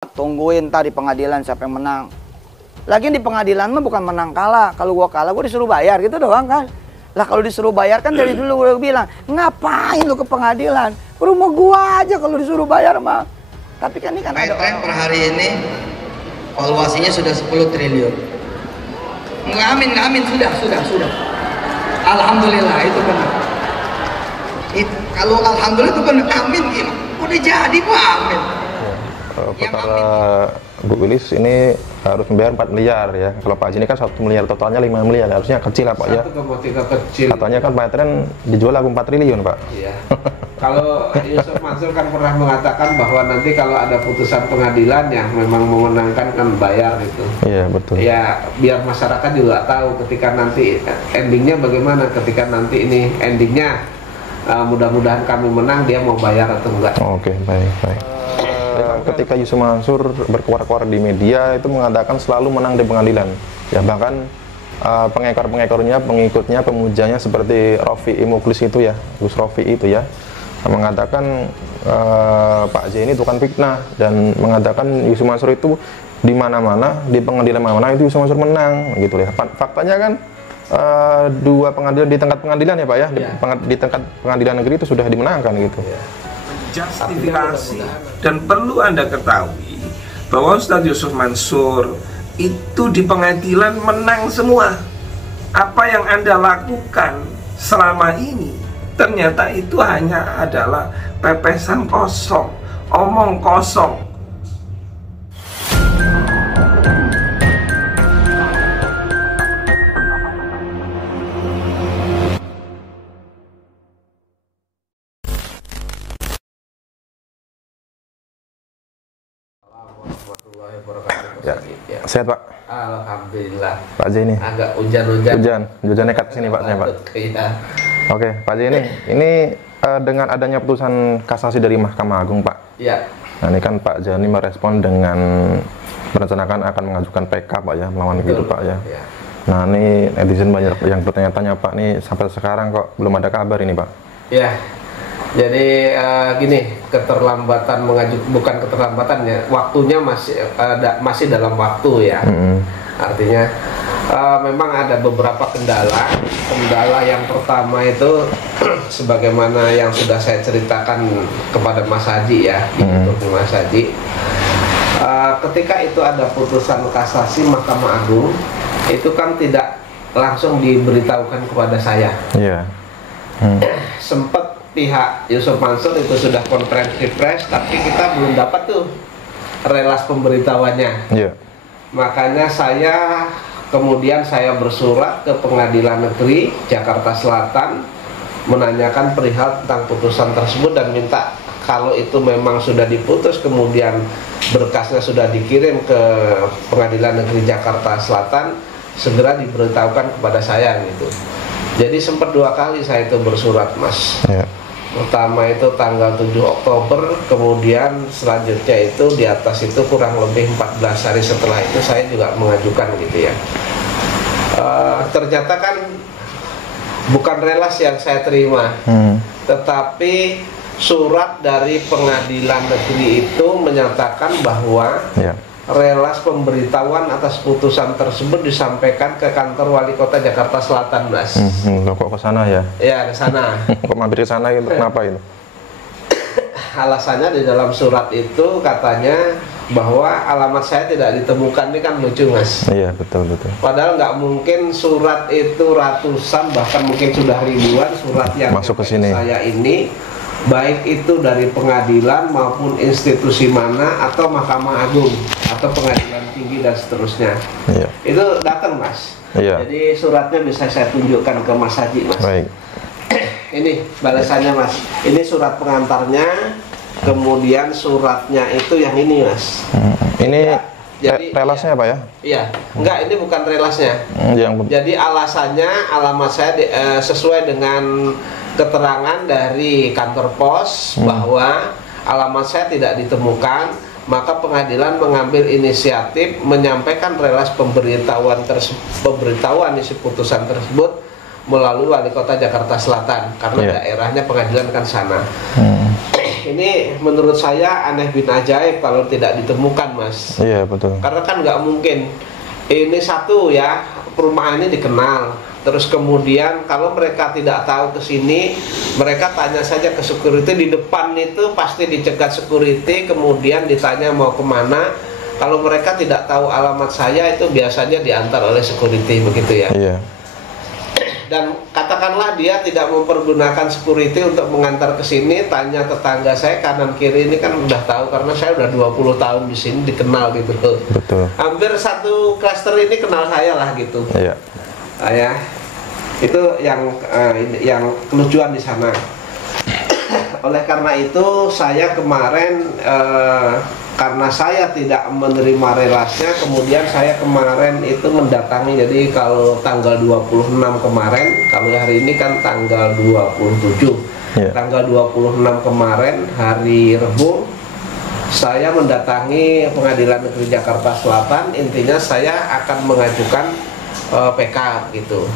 Tungguin tadi pengadilan siapa yang menang. Lagian di pengadilan mah bukan menang kalah. Kalau gua kalah gua disuruh bayar gitu doang kan. Lah kalau disuruh bayar kan dari dulu gua bilang, ngapain lu ke pengadilan? Rumah gua aja kalau disuruh bayar mah. Tapi kan ini kan ada tren per hari ini valuasinya sudah 10 triliun. Amin, sudah. Alhamdulillah itu benar. Kalau alhamdulillah itu benar, amin gimana? Udah jadi Pak, amin. Perkara Bu Wilis ini harus membayar 4 miliar ya. Kalau Pak Haji ini kan 1 miliar, totalnya 5 miliar. Harusnya kecil lah Pak ya. 1,3 kecil. Katanya kan Pak Tren dijual lagu 4 triliun Pak. Iya. Kalau Yusuf Mansur kan pernah mengatakan bahwa nanti kalau ada putusan pengadilan yang memang memenangkan kan bayar itu. Iya betul. Ya biar masyarakat juga tahu ketika nanti endingnya bagaimana. Ketika nanti ini endingnya mudah-mudahan kami menang, dia mau bayar atau enggak. Oke, baik. Ketika Yusuf Mansur berkuar-kuar di media itu mengatakan selalu menang di pengadilan ya, bahkan pengekor-pengekornya, pengikutnya, pemujanya seperti Rofi Muklis itu ya, Gus Rofi itu ya, mengatakan Pak J ini tukang fitnah dan mengatakan Yusuf Mansur itu di mana-mana, di pengadilan mana-mana itu Yusuf Mansur menang gitu ya. Faktanya kan dua pengadilan di tingkat pengadilan ya Pak ya, di tingkat pengadilan negeri itu sudah dimenangkan gitu. Justifikasi, dan perlu Anda ketahui bahwa Ustadz Yusuf Mansur itu di pengadilan menang semua. Apa yang Anda lakukan selama ini ternyata itu hanya adalah pepesan kosong, omong kosong. Ya, sehat Pak. Alhamdulillah. Pak J ini. Agak hujan nekat sini Pak saya Pak. Iya. Oke, Pak J ini dengan adanya putusan kasasi dari Mahkamah Agung Pak. Iya. Nah ini kan Pak Jani merespon dengan merencanakan akan mengajukan PK Pak ya, melawan gitu Pak ya. Ya. Nah ini netizen banyak yang bertanya-tanya Pak, nih sampai sekarang kok belum ada kabar ini Pak. Ya. Jadi gini, keterlambatan bukan keterlambatan ya, waktunya masih dalam waktu ya. Artinya memang ada beberapa kendala. Kendala yang pertama itu sebagaimana yang sudah saya ceritakan kepada Mas Haji ya, di YouTube Mas Haji. Ketika itu ada putusan kasasi Mahkamah Agung, itu kan tidak langsung diberitahukan kepada saya. Iya. Sempat pihak Yusuf Mansur itu sudah konferensi pers, tapi kita belum dapat tuh relas pemberitahuannya. Iya. Makanya kemudian saya bersurat ke Pengadilan Negeri Jakarta Selatan menanyakan perihal tentang putusan tersebut dan minta kalau itu memang sudah diputus, kemudian berkasnya sudah dikirim ke Pengadilan Negeri Jakarta Selatan, segera diberitahukan kepada saya gitu. Jadi sempat 2 kali saya itu bersurat Mas. Iya. Pertama itu tanggal 7 Oktober, kemudian selanjutnya itu di atas itu kurang lebih 14 hari setelah itu saya juga mengajukan gitu ya. Ternyata kan bukan relas yang saya terima, tetapi surat dari pengadilan negeri itu menyatakan bahwa relas pemberitahuan atas putusan tersebut disampaikan ke kantor Wali Kota Jakarta Selatan, Mas. Kok ke sana ya? Ya, ke sana. Kok mampir ke sana itu kenapa itu? Alasannya di dalam surat itu katanya bahwa alamat saya tidak ditemukan. Ini kan lucu Mas. Iya betul. Padahal nggak mungkin surat itu ratusan bahkan mungkin sudah ribuan surat yang masuk ke sini. Saya ini baik itu dari pengadilan maupun institusi mana atau Mahkamah Agung atau pengadilan tinggi dan seterusnya. Iya. Itu datang Mas. Iya. Jadi suratnya bisa saya tunjukkan ke Mas Haji Mas. Baik. Ini balasannya Mas. Ini surat pengantarnya. Kemudian suratnya itu yang ini Mas. Ini jadi relasnya Pak ya? Iya. Enggak, ini bukan relasnya. Jadi alasannya alamat saya sesuai dengan keterangan dari kantor pos bahwa alamat saya tidak ditemukan, maka pengadilan mengambil inisiatif menyampaikan relas pemberitahuan isi putusan tersebut melalui Wali Kota Jakarta Selatan karena daerahnya pengadilan kan sana. ini menurut saya aneh bin ajaib kalau tidak ditemukan, Mas. Iya, betul. Karena kan nggak mungkin. Ini satu ya, perumahan ini dikenal. Terus kemudian kalau mereka tidak tahu ke sini, mereka tanya saja ke security di depan itu pasti dicegat security, kemudian ditanya mau kemana. Kalau mereka tidak tahu alamat saya itu biasanya diantar oleh security begitu ya. Iya. Dan katakanlah dia tidak mempergunakan security untuk mengantar ke sini, tanya tetangga saya kanan kiri ini kan udah tahu karena saya udah 20 tahun di sini dikenal gitu. Betul. Hampir satu klaster ini kenal saya lah gitu. Iya. Ya, itu yang kelucuan di sana. Oleh karena itu saya kemarin karena saya tidak menerima relasnya, kemudian saya kemarin itu mendatangi. Jadi kalau tanggal 26 kemarin, kalau hari ini kan tanggal 27, tanggal 26 kemarin hari Rabu, saya mendatangi Pengadilan Negeri Jakarta Selatan. Intinya saya akan mengajukan PK gitu.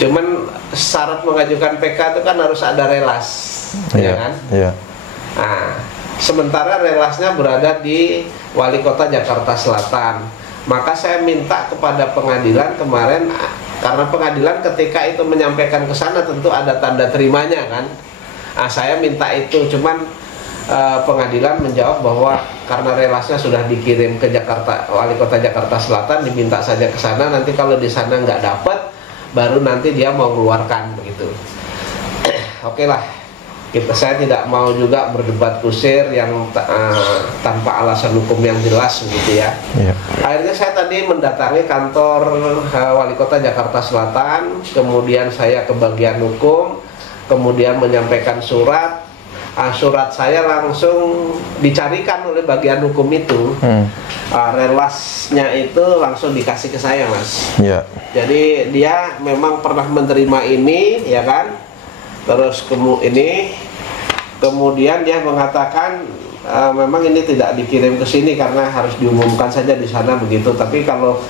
Cuman syarat mengajukan PK itu kan harus ada relas, ya kan? Iya. Nah, sementara relasnya berada di Wali Kota Jakarta Selatan. Maka saya minta kepada pengadilan kemarin, karena pengadilan ketika itu menyampaikan ke sana tentu ada tanda terimanya kan. Nah, saya minta itu, cuman pengadilan menjawab bahwa karena relasnya sudah dikirim ke Jakarta, Wali Kota Jakarta Selatan, diminta saja ke sana. Nanti kalau di sana nggak dapat, baru nanti dia mau mengeluarkan begitu. Oke lah. Saya tidak mau juga berdebat kusir yang tanpa alasan hukum yang jelas begitu ya. Akhirnya saya tadi mendatangi kantor Wali Kota Jakarta Selatan, kemudian saya ke bagian hukum, kemudian menyampaikan surat. Surat saya langsung dicarikan oleh bagian hukum itu. Relasnya itu langsung dikasih ke saya, Mas. Jadi dia memang pernah menerima ini, ya kan? Terus kemudian dia mengatakan memang ini tidak dikirim ke sini karena harus diumumkan saja di sana begitu. Tapi kalau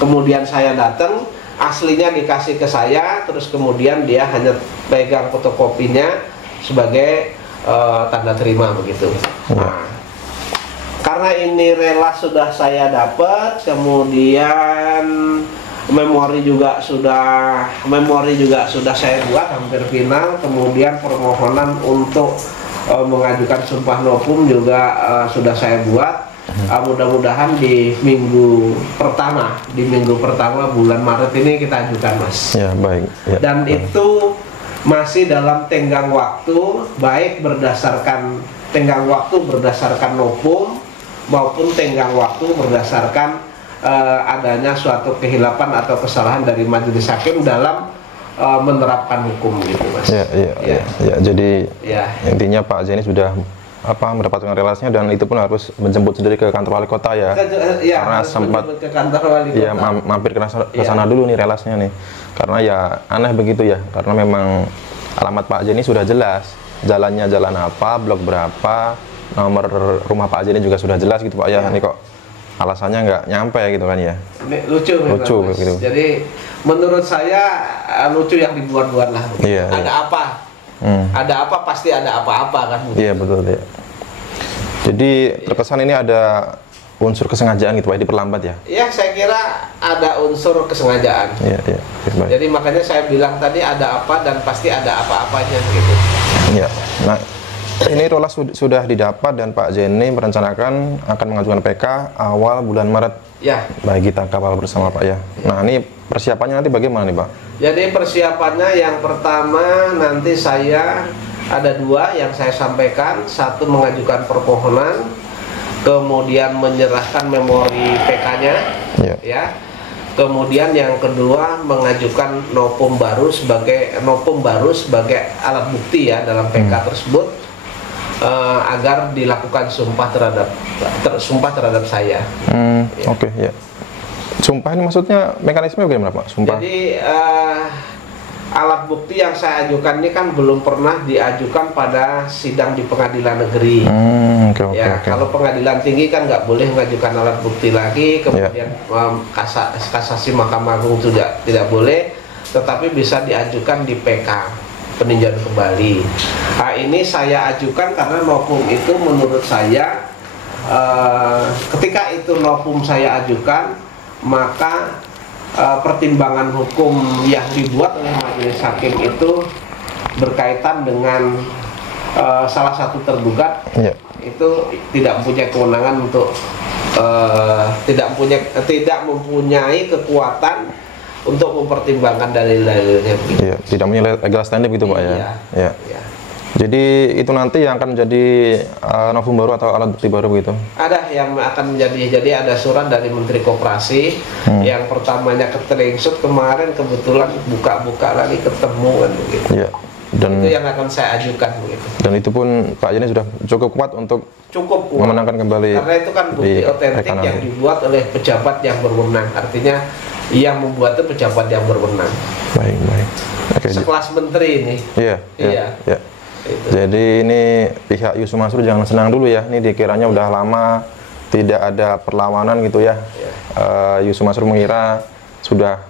kemudian saya datang, aslinya dikasih ke saya, terus kemudian dia hanya pegang fotokopinya sebagai tanda terima begitu. Nah, karena ini relas sudah saya dapat, kemudian memori juga sudah saya buat hampir final, kemudian permohonan untuk mengajukan sumpah nopum juga sudah saya buat. Mudah-mudahan di minggu pertama bulan Maret ini kita ajukan, Mas. Ya, baik. Ya, dan baik. Itu masih dalam tenggang waktu, baik berdasarkan tenggang waktu berdasarkan nopum maupun tenggang waktu berdasarkan adanya suatu kehilapan atau kesalahan dari majelis hakim dalam menerapkan hukum gitu, Mas. Ya. Jadi intinya Pak Zeni sudah mendapatkan relasnya dan itu pun harus menjemput sendiri ke kantor wali kota ya. Karena sempat ke kantor wali kota. Ya, mampir ke sana dulu nih relasnya nih. Karena ya aneh begitu ya. Karena memang alamat Pak Zeni sudah jelas. Jalannya jalan apa, blok berapa, nomor rumah Pak Zeni juga sudah jelas gitu Pak ya. Ini kok alasannya nggak nyampe gitu kan ya. Lucu gitu. Jadi menurut saya lucu yang dibuat-buat lah. Iya, ada apa? Ada apa pasti ada apa-apa kan. Iya betul ya. Jadi terkesan ini ada unsur kesengajaan gitu Pak, diperlambat ya? Iya, saya kira ada unsur kesengajaan. Iya. Jadi makanya saya bilang tadi ada apa dan pasti ada apa-apanya gitu. Iya. Nah, ini relas sudah didapat dan Pak Zeni merencanakan akan mengajukan PK awal bulan Maret. Ya. Baik, kita kawal bersama Pak ya. Nah, ini persiapannya nanti bagaimana nih Pak? Jadi persiapannya yang pertama nanti saya ada dua yang saya sampaikan. Satu mengajukan permohonan, kemudian menyerahkan memori PK-nya, ya. Kemudian yang kedua mengajukan nopum baru sebagai alat bukti ya dalam PK tersebut. Agar dilakukan sumpah terhadap saya. Oke, ya. Sumpah ini maksudnya mekanisme bagaimana Pak? Sumpah. Jadi alat bukti yang saya ajukan ini kan belum pernah diajukan pada sidang di pengadilan negeri. Kalau pengadilan tinggi kan nggak boleh mengajukan alat bukti lagi, kemudian kasasi Mahkamah Agung juga tidak boleh, tetapi bisa diajukan di PK. peninjauan kembali. Nah, ini saya ajukan karena novum itu menurut saya ketika itu novum saya ajukan, maka pertimbangan hukum yang dibuat oleh majelis hakim itu berkaitan dengan salah satu tergugat itu tidak mempunyai kewenangan untuk tidak mempunyai kekuatan untuk mempertimbangkan dalil-dalilnya. Iya, tidak punya legal standing gitu Pak ya. Iya. Ya. Iya. Jadi itu nanti yang akan menjadi novum baru atau alat bukti baru begitu? Ada yang akan jadi ada surat dari Menteri Koperasi yang pertamanya keteringsut kemarin kebetulan buka-buka lagi ketemu kan begitu. Iya. Dan itu yang akan saya ajukan begitu. Dan itu pun Pak Jani sudah cukup kuat untuk kuat memenangkan kembali. Karena itu kan bukti otentik yang dibuat oleh pejabat yang berwenang. Artinya yang membuat itu pejabat yang berwenang. Baik. Oke. Sekelas menteri ini. Iya. Jadi ini pihak Yusuf Mansur jangan senang dulu ya. Ini dikiranya udah lama tidak ada perlawanan gitu ya. Yusuf Mansur mengira sudah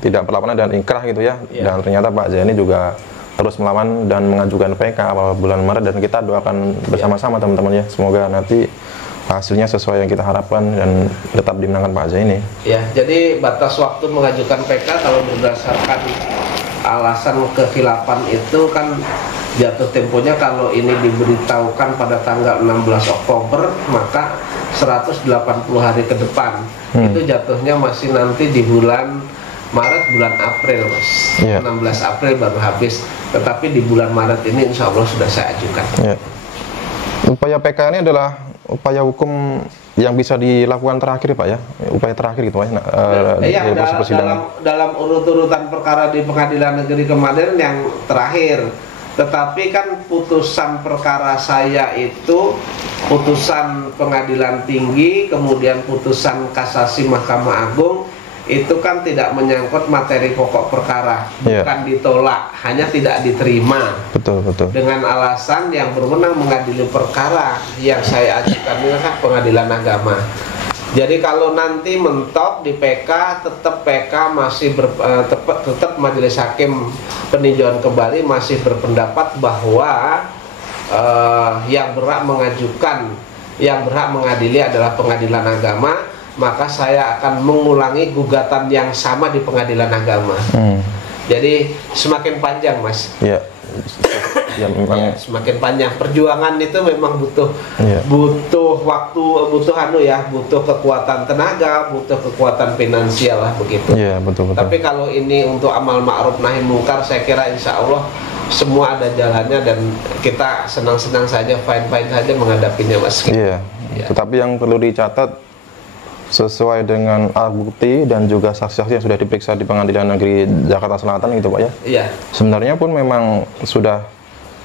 tidak perlawanan dan ingkrah gitu ya. Dan ternyata Pak Jani juga terus melawan dan mengajukan PK awal bulan Maret, dan kita doakan bersama-sama teman-teman ya, semoga nanti hasilnya sesuai yang kita harapkan dan tetap dimenangkan Pak Zaini. Ya, jadi batas waktu mengajukan PK kalau berdasarkan alasan kekhilafan itu kan jatuh temponya kalau ini diberitahukan pada tanggal 16 Oktober maka 180 hari ke depan. Itu jatuhnya masih nanti di bulan Maret, bulan April Mas. 16 April baru habis. Tetapi di bulan Maret ini insya Allah sudah saya ajukan. Upaya PK ini adalah upaya hukum yang bisa dilakukan terakhir Pak ya, upaya terakhir gitu ya. Dalam urut-urutan perkara di Pengadilan Negeri kemarin yang terakhir. Tetapi kan putusan perkara saya itu putusan Pengadilan Tinggi, kemudian putusan kasasi Mahkamah Agung, itu kan tidak menyangkut materi pokok perkara, bukan ditolak, hanya tidak diterima. Betul. Dengan alasan yang berwenang mengadili perkara yang saya ajukan ini kan Pengadilan Agama. Jadi kalau nanti mentok di PK, tetap PK masih tetap Majelis Hakim peninjauan kembali masih berpendapat bahwa yang berhak mengajukan, yang berhak mengadili adalah Pengadilan Agama. Maka saya akan mengulangi gugatan yang sama di Pengadilan Agama. Jadi semakin panjang Mas. Memang semakin panjang. Perjuangan itu memang butuh waktu, butuh kekuatan tenaga, butuh kekuatan finansial lah begitu. Betul. Tapi kalau ini untuk amal ma'ruf nahi mungkar, saya kira insya Allah semua ada jalannya dan kita senang-senang saja, fine-fine saja menghadapinya Mas. Tetapi yang perlu dicatat, sesuai dengan alat bukti dan juga saksi-saksi yang sudah diperiksa di Pengadilan Negeri Jakarta Selatan gitu Pak ya. Sebenarnya pun memang sudah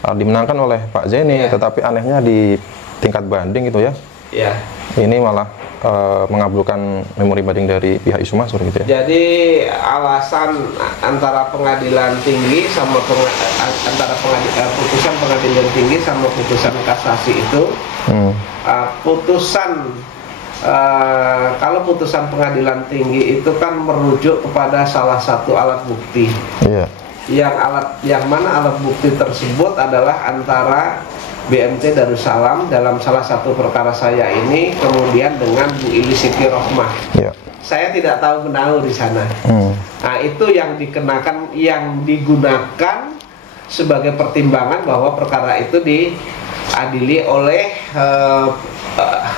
dimenangkan oleh Pak Zaini, tetapi anehnya di tingkat banding gitu ya. Ini malah mengabulkan memori banding dari pihak Yusuf Mansur gitu ya. Jadi alasan antara Pengadilan Tinggi sama putusan Pengadilan Tinggi sama putusan kasasi itu kalau putusan Pengadilan Tinggi itu kan merujuk kepada salah satu alat bukti. Yang mana alat bukti tersebut adalah antara BMT Darussalam dalam salah satu perkara saya ini, kemudian dengan Bu Ili Siti Rohmah. Saya tidak tahu menahu di sana. Nah, itu yang dikenakan, yang digunakan sebagai pertimbangan bahwa perkara itu diadili oleh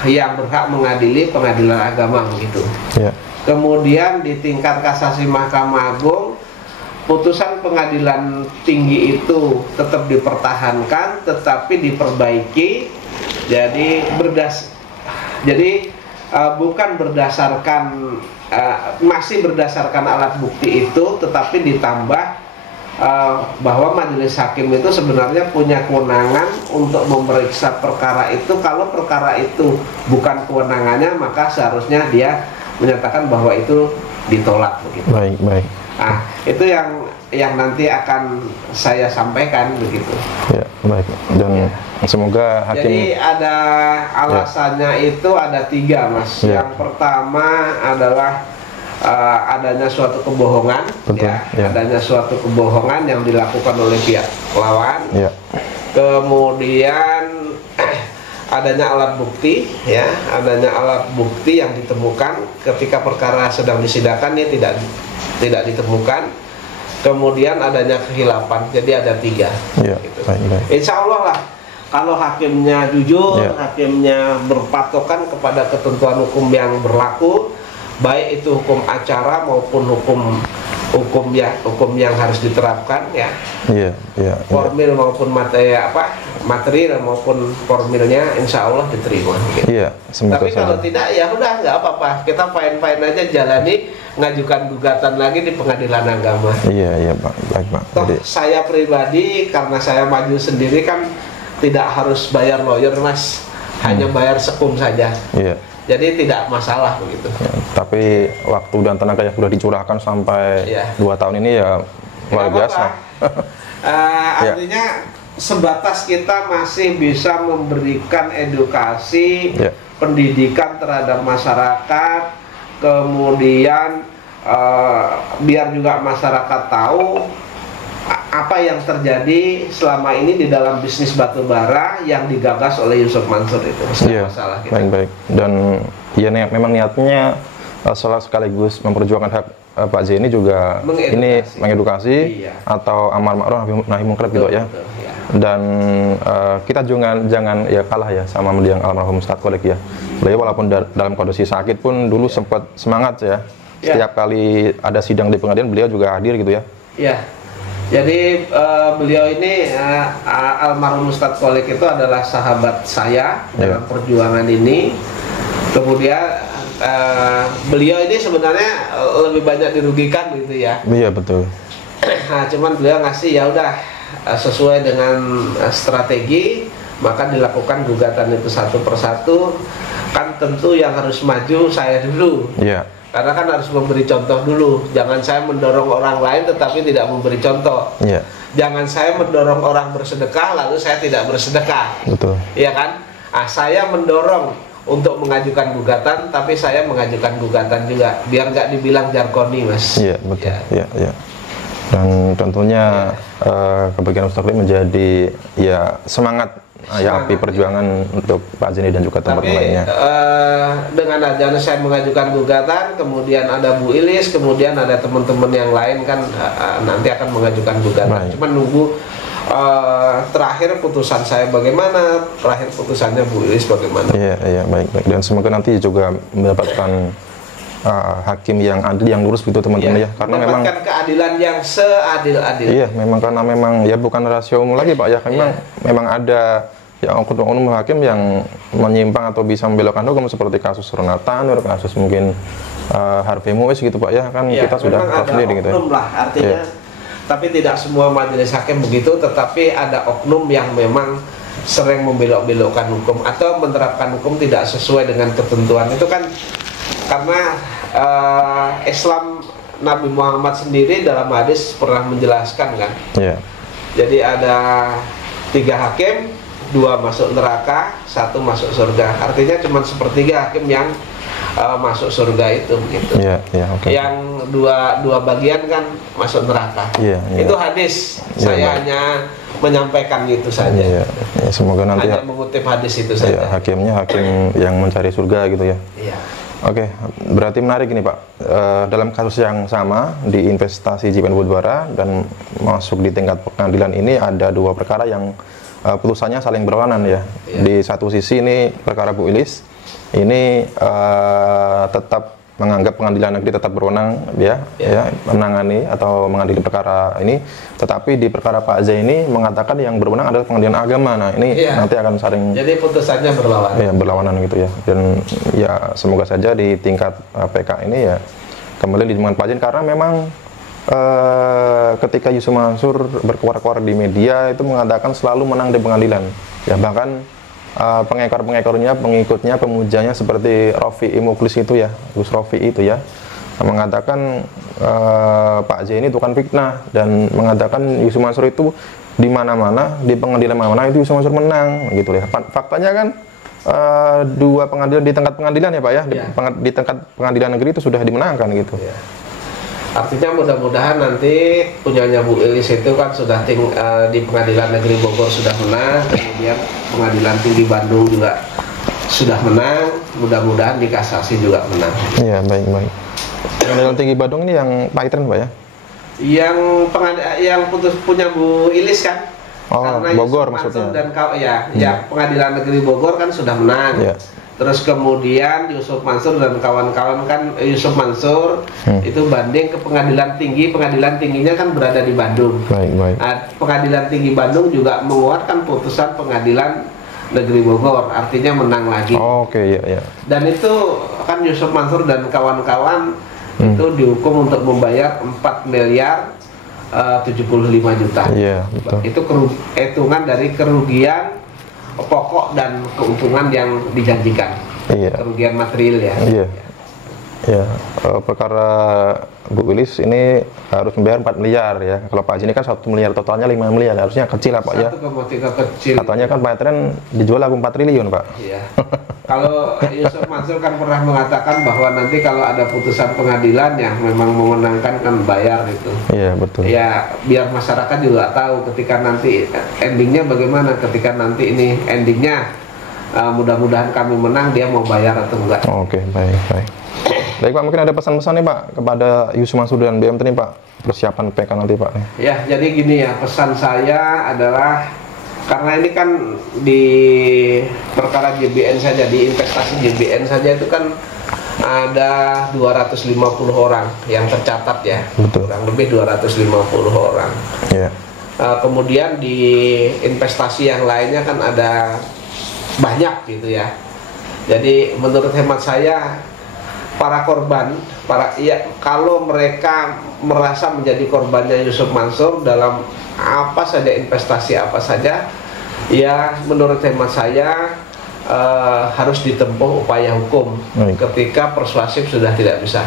yang berhak mengadili Pengadilan Agama begitu. Kemudian di tingkat kasasi Mahkamah Agung, putusan Pengadilan Tinggi itu tetap dipertahankan tetapi diperbaiki. Jadi bukan berdasarkan masih berdasarkan alat bukti itu, tetapi ditambah bahwa majelis hakim itu sebenarnya punya kewenangan untuk memeriksa perkara itu. Kalau perkara itu bukan kewenangannya, maka seharusnya dia menyatakan bahwa itu ditolak begitu. Baik. Nah, itu yang nanti akan saya sampaikan begitu. Baik. Dan semoga hakim. Jadi ada alasannya itu ada 3 Mas. Yang pertama adalah adanya suatu kebohongan, Betul, ya. adanya suatu kebohongan yang dilakukan oleh pihak lawan, Ya. kemudian adanya alat bukti, ya, adanya alat bukti yang ditemukan ketika perkara sedang disidangkan ya tidak ditemukan, kemudian adanya kehilapan, jadi ada 3. Ya. Gitu. Baik. Insya Allah lah, kalau hakimnya jujur, Ya. hakimnya berpatokan kepada ketentuan hukum yang berlaku, baik itu hukum acara maupun hukum yang harus diterapkan, ya, Iya. formil maupun material maupun formilnya, insya Allah diterima. Gitu. Iya. Semoga Tapi kalau saja. tidak, ya udah nggak apa-apa, kita fine aja jalani, ngajukan gugatan lagi di pengadilan agama. Iya, Pak. Baik, Pak. Toh Jadi, saya pribadi karena saya maju sendiri kan tidak harus bayar lawyer, Mas, hanya bayar sekum saja. iya. Jadi tidak masalah begitu. Ya, tapi waktu dan tenaga yang sudah dicurahkan sampai Iya. 2 tahun ini ya luar Nggak biasa. Ya. Artinya sebatas kita masih bisa memberikan edukasi, Ya. pendidikan terhadap masyarakat, kemudian biar juga masyarakat tahu apa yang terjadi selama ini di dalam bisnis batubara yang digagas oleh Yusuf Mansur itu. Iya, Masalah kita. baik. Dan ya memang niatnya sekaligus memperjuangkan hak Pak Z ini juga Mengedukasi. ini mengedukasi Iya. atau amar ma'ruf nahi munkar gitu ya. Betul, ya. Dan kita jangan ya kalah ya sama yang almarhum Ustadz Qolik ya. Beliau walaupun dalam kondisi sakit pun dulu sempat semangat ya. Ya. Setiap kali ada sidang di pengadilan beliau juga hadir gitu ya. Ya, jadi beliau ini almarhum Ustadz Qolik itu adalah sahabat saya dalam perjuangan ini. Kemudian beliau ini sebenarnya lebih banyak dirugikan gitu ya. Iya, betul. Nah, cuman beliau ngasih ya udah sesuai dengan strategi, maka dilakukan gugatan itu satu persatu. Kan tentu yang harus maju saya dulu. Iya. Karena kan harus memberi contoh dulu. Jangan saya mendorong orang lain tetapi tidak memberi contoh. Iya. Jangan saya mendorong orang bersedekah lalu saya tidak bersedekah. Betul. Iya kan? Saya mendorong untuk mengajukan gugatan, tapi saya mengajukan gugatan juga biar nggak dibilang jargoni, Mas. Iya, betul. Ya. Iya. Dan tentunya kebagian Ustadz Qolik menjadi ya semangat ya api perjuangan untuk Pak Zeni dan juga teman-teman Tapi lainnya. dengan adanya saya mengajukan gugatan, kemudian ada Bu Ilis, kemudian ada teman-teman yang lain kan nanti akan mengajukan gugatan. Baik. Cuma nunggu terakhir putusan saya bagaimana, terakhir putusannya Bu Ilis bagaimana. Iya, baik. Dan semoga nanti juga mendapatkan hakim yang adil, yang lurus gitu teman-teman ya. Karena memang mendapatkan keadilan yang seadil-adil. iya, memang karena memang ya bukan rasio umum lagi Pak ya. Memang ada ya oknum hakim yang menyimpang atau bisa membelokkan hukum seperti kasus Ronatan, kasus mungkin Harvey Muiz gitu Pak ya. Kan Ya, kita sudah tahu sendiri gitu ya. oknum lah artinya. Tapi tidak semua majelis hakim begitu, tetapi ada oknum yang memang sering membelok-belokkan hukum atau menerapkan hukum tidak sesuai dengan ketentuan. Itu kan karena Islam Nabi Muhammad sendiri dalam hadis pernah menjelaskan kan. Iya. Jadi ada 3 hakim, 2 masuk neraka, 1 masuk surga. Artinya cuma sepertiga hakim yang masuk surga itu gitu. Iya, oke. Yang dua bagian kan masuk neraka. Iya. Itu hadis. Iya, Saya Pak. hanya menyampaikan itu saja. Iya. Ya, semoga nanti Hanya mengutip hadis itu ya, saja. hakimnya hakim yang mencari surga gitu ya. Iya. Oke, berarti menarik ini Pak. Dalam kasus yang sama di investasi JPN Batubara dan masuk di tingkat pengadilan ini ada 2 perkara yang putusannya saling berlawanan ya. Iya. Di satu sisi ini perkara Bu Ilis ini tetap menganggap pengadilan negeri tetap berwenang ya menangani atau mengadili perkara ini, tetapi di perkara Pak Z ini mengatakan yang berwenang adalah pengadilan agama. Nah ini nanti akan saling jadi putusannya berlawanan. ya berlawanan gitu ya. Dan ya semoga saja di tingkat PK ini ya kembali di Pak Z, karena memang ketika Yusuf Mansur berkuar-kuar di media itu mengatakan selalu menang di pengadilan ya, bahkan pengikutnya, pemujanya seperti Rofi Imuklis itu ya, Gus Rofi itu ya, mengatakan Pak Z ini tukang fitnah dan mengatakan Yusuf Mansur itu di mana-mana, di pengadilan mana-mana itu Yusuf Mansur menang gitu ya. Faktanya kan dua pengadilan di tingkat pengadilan ya Pak ya, Iya. di tingkat pengadilan negeri itu sudah dimenangkan gitu. Ya. Artinya mudah-mudahan nanti punyanya Bu Ilis itu kan sudah di Pengadilan Negeri Bogor sudah menang, kemudian Pengadilan Tinggi Bandung juga sudah menang, mudah-mudahan di kasasi juga menang. Iya, baik. Pengadilan Tinggi Bandung ini yang Paitren Pak ya? Yang putus punya Bu Ilis kan? Oh, Karena Bogor Yusuf Mansur maksudnya. dan ya Pengadilan Negeri Bogor kan sudah menang. Iya. Terus kemudian Yusuf Mansur dan kawan-kawan kan Yusuf Mansur itu banding ke pengadilan tingginya kan berada di Bandung. Baik. Nah, Pengadilan Tinggi Bandung juga menguatkan putusan Pengadilan Negeri Bogor, artinya menang lagi. Oh, oke, iya. Dan itu kan Yusuf Mansur dan kawan-kawan itu dihukum untuk membayar 4 miliar 75 juta. Iya, betul. Itu hitungan dari kerugian pokok dan keuntungan yang dijanjikan. Iya. Kerugian material ya. Iya. Ya, perkara Bu Wilis ini harus membayar 4 miliar ya. Kalau Pak Haji ini kan 1 miliar, totalnya 5 miliar. Harusnya kecil lah Pak ya. 1,3 kecil. Katanya kan Pak Tren dijual laku 4 triliun Pak. Iya. Kalau Yusuf Mansur kan pernah mengatakan bahwa nanti kalau ada putusan pengadilan yang memang memenangkan kan bayar itu. Iya, betul. Ya biar masyarakat juga tahu ketika nanti endingnya bagaimana, ketika nanti ini endingnya mudah-mudahan kami menang, dia mau bayar atau enggak. Oke, baik. Baik Pak, mungkin ada pesan-pesan nih Pak kepada Yusuf Mansur dan BMT nih Pak, persiapan PK nanti Pak. Ya, jadi gini ya, pesan saya adalah karena ini kan di perkara JBN saja, di investasi JBN saja itu kan ada 250 orang yang tercatat ya. Betul. Kurang lebih 250 orang. Iya. Kemudian di investasi yang lainnya kan ada banyak gitu ya. Jadi menurut hemat saya para korban, kalau mereka merasa menjadi korbannya Yusuf Mansur dalam apa saja investasi apa saja, ya menurut hemat saya harus ditempuh upaya hukum. Baik. Ketika persuasif sudah tidak bisa,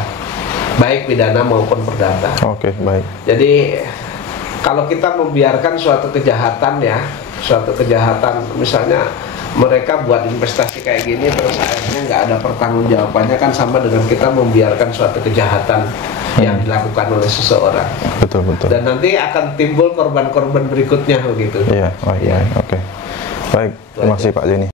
baik pidana maupun perdata. Oke, baik. Jadi kalau kita membiarkan suatu kejahatan ya, suatu kejahatan misalnya mereka buat investasi kayak gini terus akhirnya nggak ada pertanggungjawabannya, kan sama dengan kita membiarkan suatu kejahatan yang dilakukan oleh seseorang. Betul. Dan nanti akan timbul korban-korban berikutnya begitu. Iya, baik. Oke. Baik, terima kasih Pak Jeni.